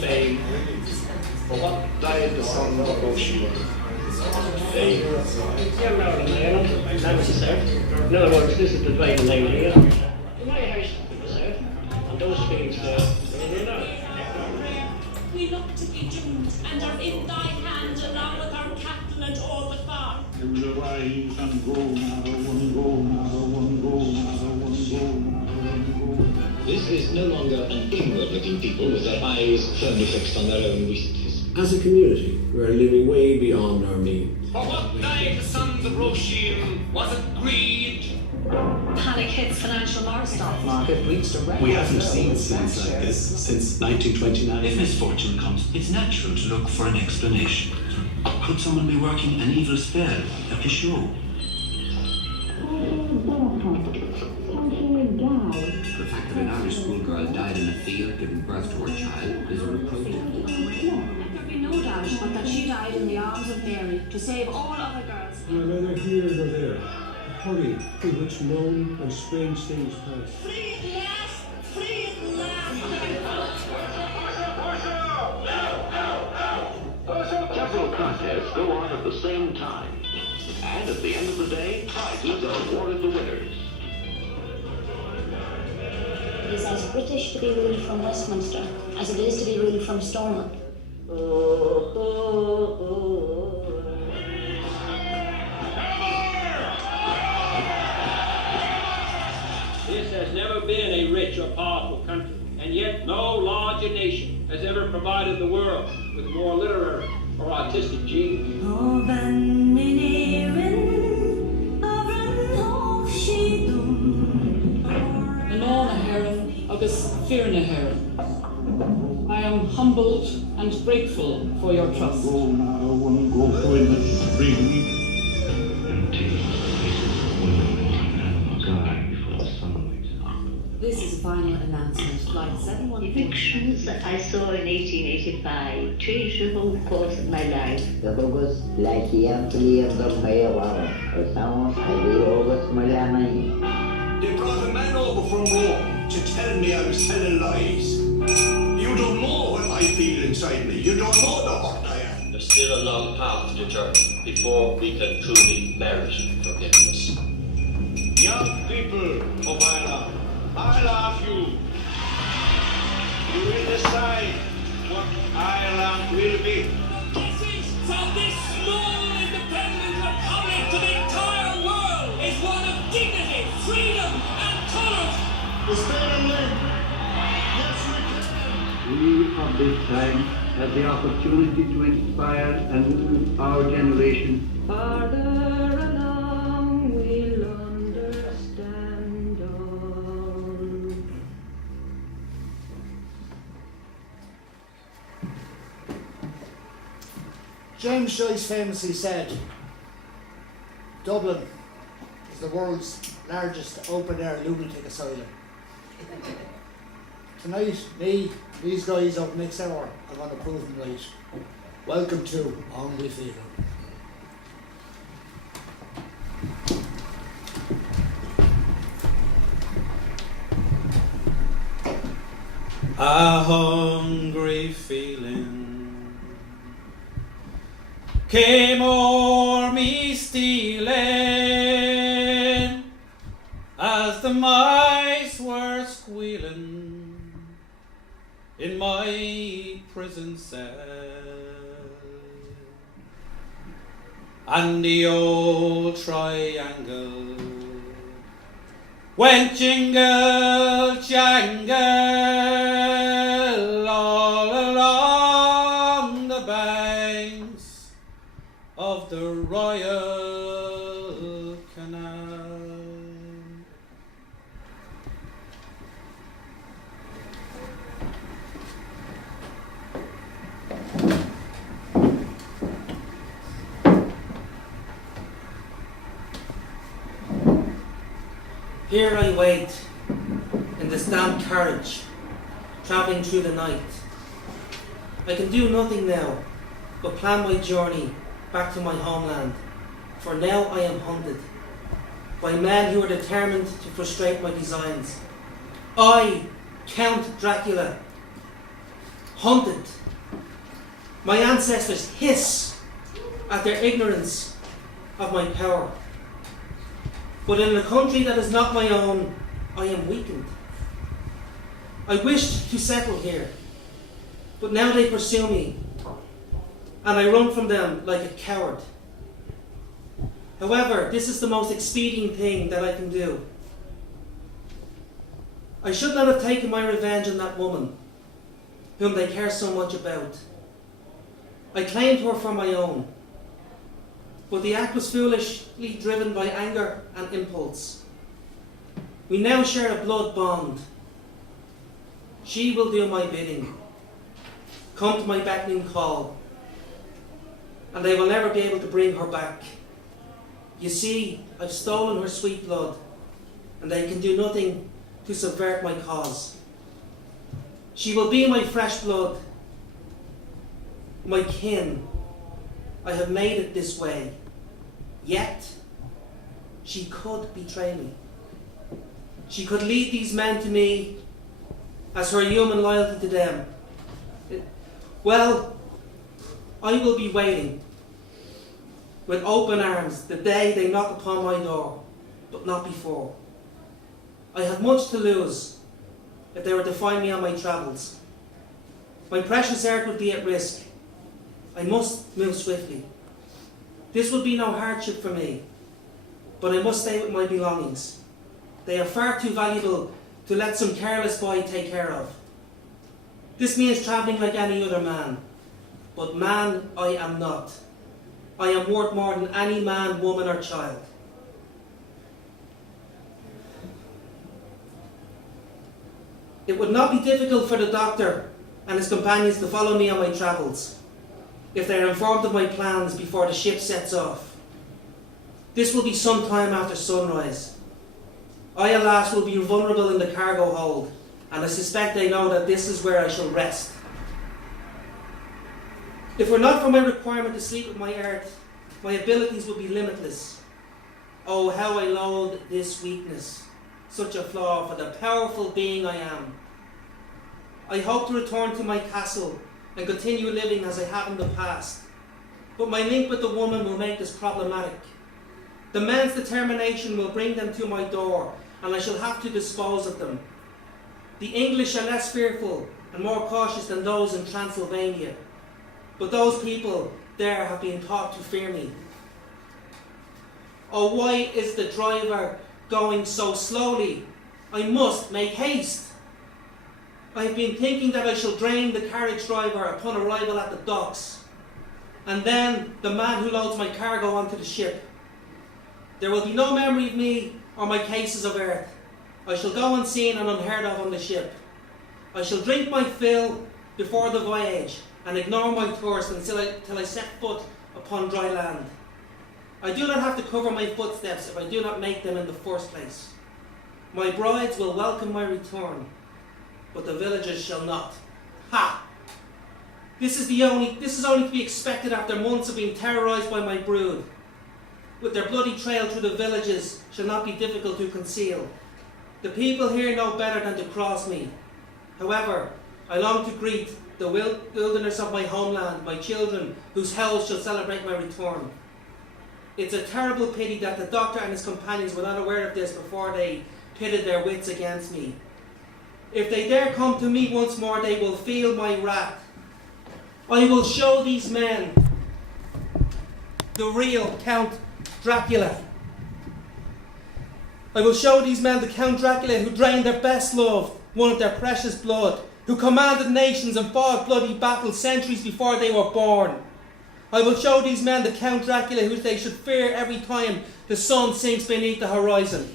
Fame. For what died the son of Ocean? Fame. You're not a man, that was the In other words, this is the divine name here. In my house, it was out, and those fields there, they're not. We look to be doomed, and are in thy hand, along with our cattle and all the farm. There was a rise and go, now one go, now one go, now one go, now one go. This is no longer an inward-looking people with their eyes firmly fixed on their own weaknesses. As a community, we're living way beyond our means. For what died the sons of Roisin? Was it greed? Panic hits financial stock market reached a record. We haven't seen scenes like this since 1929. If misfortune comes, it's natural to look for an explanation. Could someone be working an evil spell at the show? The fact that an Irish schoolgirl died in a field giving birth to her child is a reproach. There can be no doubt but that she died in the arms of Mary to save all other girls. Whether here or there, hurry through which known and strange things pass. Free at last! Free at last! Several contests go on at the same time. And at the end of the day, prizes are awarded the winners. It is as British to be ruled from Westminster as it is to be ruled from Stormont. This has never been a rich or powerful country, and yet no larger nation has ever provided the world with more literary or artistic genius. I am humbled and grateful for your trust. Go now, one go in the spring. This is a final announcement. Flight 715. Evictions that I saw in 1885 changed the whole course of my life. The August like the of the Mayawa, or sound I the August Mariana. They brought a man over from Rome to tell me I was telling lies. You don't know what I feel inside me. You don't know the hurt I am. There's still a long path to journey before we can truly merit forgiveness. Young people of Ireland, I'll ask you. You will decide what Ireland will be. Message from this small independent republic to the entire world is one of dignity, freedom, and tolerance. The state of Link. Yes, we can. We of this time have the opportunity to inspire and move our generation. Farther along we'll understand all. James Joyce famously said, Dublin is the world's largest open-air lunatic asylum. Tonight, me, these guys up next hour are going to prove them right. Welcome to Hungry Feelin. A hungry feeling came o'er me stealing as the mice were squealing in my prison cell, and the old triangle went jingle jangle all along the banks of the Royal Canal. Here I wait, in this damp carriage, travelling through the night. I can do nothing now, but plan my journey back to my homeland, for now I am hunted by men who are determined to frustrate my designs. I, Count Dracula, hunted. My ancestors hiss at their ignorance of my power. But in a country that is not my own, I am weakened. I wished to settle here, but now they pursue me, and I run from them like a coward. However, this is the most expedient thing that I can do. I should not have taken my revenge on that woman, whom they care so much about. I claimed her for my own, but the act was foolishly driven by anger and impulse. We now share a blood bond. She will do my bidding, come to my beckoning call, and I will never be able to bring her back. You see, I've stolen her sweet blood, and I can do nothing to subvert my cause. She will be my fresh blood, my kin. I have made it this way. Yet, she could betray me. She could lead these men to me as her human loyalty to them. Well, I will be waiting with open arms the day they knock upon my door, but not before. I have much to lose if they were to find me on my travels. My precious earth would be at risk. I must move swiftly. This will be no hardship for me, but I must stay with my belongings. They are far too valuable to let some careless boy take care of. This means travelling like any other man, but man I am not. I am worth more than any man, woman or child. It would not be difficult for the doctor and his companions to follow me on my travels, if they are informed of my plans before the ship sets off. This will be some time after sunrise. I, alas, will be vulnerable in the cargo hold, and I suspect they know that this is where I shall rest. If it were not for my requirement to sleep with my earth, my abilities would be limitless. Oh, how I loathe this weakness, such a flaw for the powerful being I am. I hope to return to my castle and continue living as I have in the past, but my link with the woman will make this problematic. The men's determination will bring them to my door, and I shall have to dispose of them. The English are less fearful and more cautious than those in Transylvania, but those people there have been taught to fear me. Oh, why is the driver going so slowly? I must make haste. I have been thinking that I shall drain the carriage driver upon arrival at the docks, and then the man who loads my cargo onto the ship. There will be no memory of me or my cases of earth. I shall go unseen and unheard of on the ship. I shall drink my fill before the voyage and ignore my thirst till I set foot upon dry land. I do not have to cover my footsteps if I do not make them in the first place. My brides will welcome my return, but the villagers shall not. Ha! This is only to be expected after months of being terrorised by my brood. With their bloody trail through the villages shall not be difficult to conceal. The people here know better than to cross me. However, I long to greet the wilderness of my homeland, my children, whose hells shall celebrate my return. It's a terrible pity that the doctor and his companions were not aware of this before they pitted their wits against me. If they dare come to me once more, they will feel my wrath. I will show these men the real Count Dracula. I will show these men the Count Dracula who drained their best love, one of their precious blood, who commanded nations and fought bloody battles centuries before they were born. I will show these men the Count Dracula who they should fear every time the sun sinks beneath the horizon.